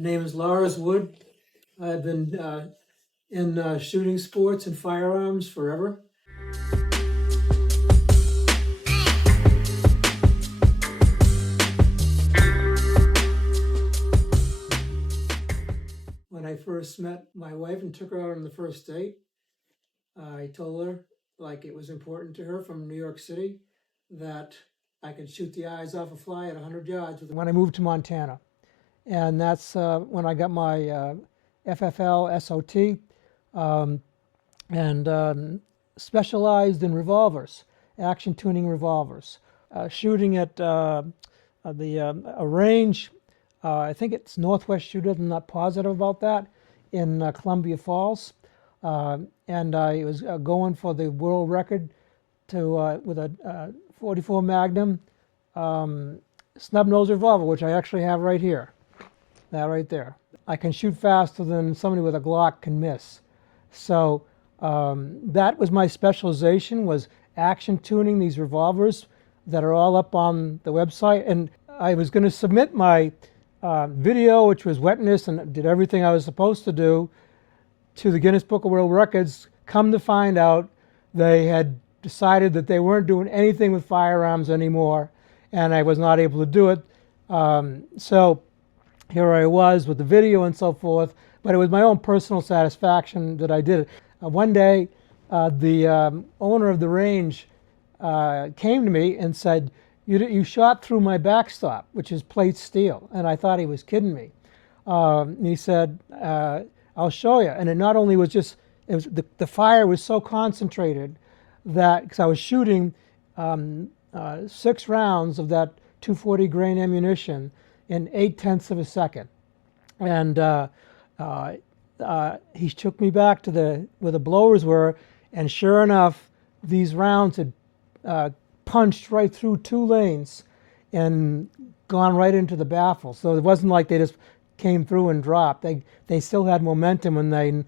My name is Lars Wood. I've been in shooting sports and firearms forever. When I first met my wife and took her out on the first date, I told her, like it was important to her from New York City, that I could shoot the eyes off a fly at 100 yards. When I moved to Montana, and that's when I got my FFL SOT and specialized in revolvers, action tuning revolvers. Shooting at a range, I think it's Northwest Shooters, I'm not positive about that, in Columbia Falls. And I was going for the world record with a 44 Magnum snub nose revolver, which I actually have right here. That right there. I can shoot faster than somebody with a Glock can miss. So that was my specialization, was action tuning these revolvers that are all up on the website. And I was going to submit my video, which was wetness and did everything I was supposed to do, to the Guinness Book of World Records. Come to find out, they had decided that they weren't doing anything with firearms anymore, and I was not able to do it. So here I was with the video and so forth, but it was my own personal satisfaction that I did it. One day, the owner of the range came to me and said, you shot through my backstop, which is plate steel. And I thought he was kidding me. He said, I'll show you. And it not only was just, it was the fire was so concentrated that, because I was shooting 6 rounds of that 240 grain ammunition in 0.8 of a second. And he took me back to where the blowers were, and sure enough, these rounds had punched right through 2 lanes and gone right into the baffle. So it wasn't like they just came through and dropped. They still had momentum when they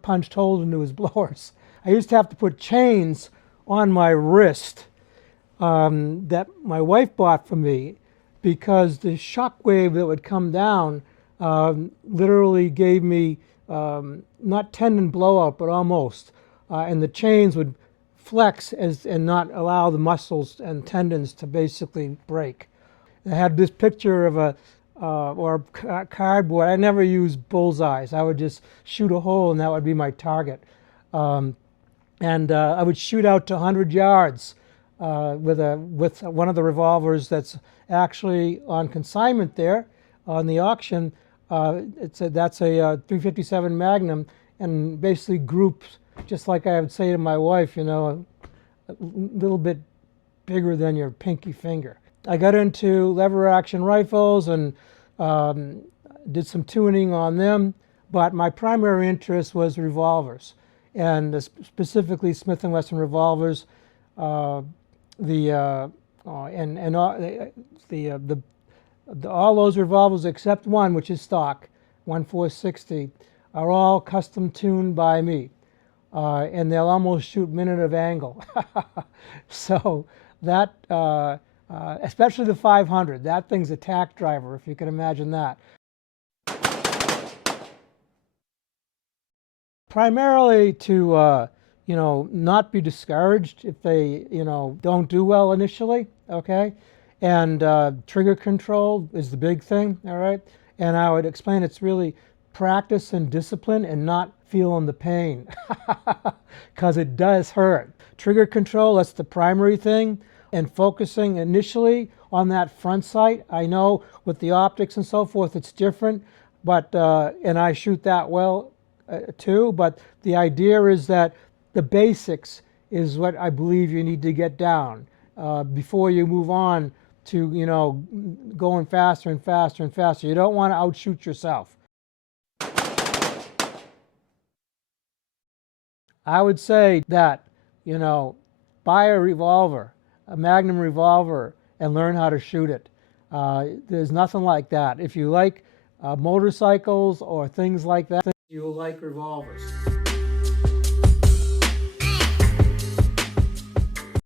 punched holes into his blowers. I used to have to put chains on my wrist that my wife bought for me, because the shock wave that would come down literally gave me not tendon blowout, but almost. And the chains would flex and not allow the muscles and tendons to basically break. I had this picture of a cardboard. I never used bullseyes. I would just shoot a hole and that would be my target. And I would shoot out to 100 yards with one of the revolvers that's actually on consignment there on the auction. That's a 357 Magnum, and basically groups, just like I would say to my wife, you know, a little bit bigger than your pinky finger. I got into lever action rifles and did some tuning on them, but my primary interest was revolvers, and specifically Smith & Wesson revolvers. All those revolvers except one, which is stock, 1.460, are all custom tuned by me, and they'll almost shoot minute of angle. So that, especially the 500, that thing's a tack driver, if you can imagine that. Primarily to you know, not be discouraged if they, you know, don't do well initially, okay? And trigger control is the big thing, all right? And I would explain it's really practice and discipline and not feeling the pain, because it does hurt. Trigger control, that's the primary thing, and focusing initially on that front sight. I know with the optics and so forth, it's different, but, and I shoot that well too, but the idea is that the basics is what I believe you need to get down before you move on to, you know, going faster and faster and faster. You don't want to outshoot yourself. I would say that, you know, buy a revolver, a Magnum revolver, and learn how to shoot it. There's nothing like that. If you like motorcycles or things like that, you'll like revolvers.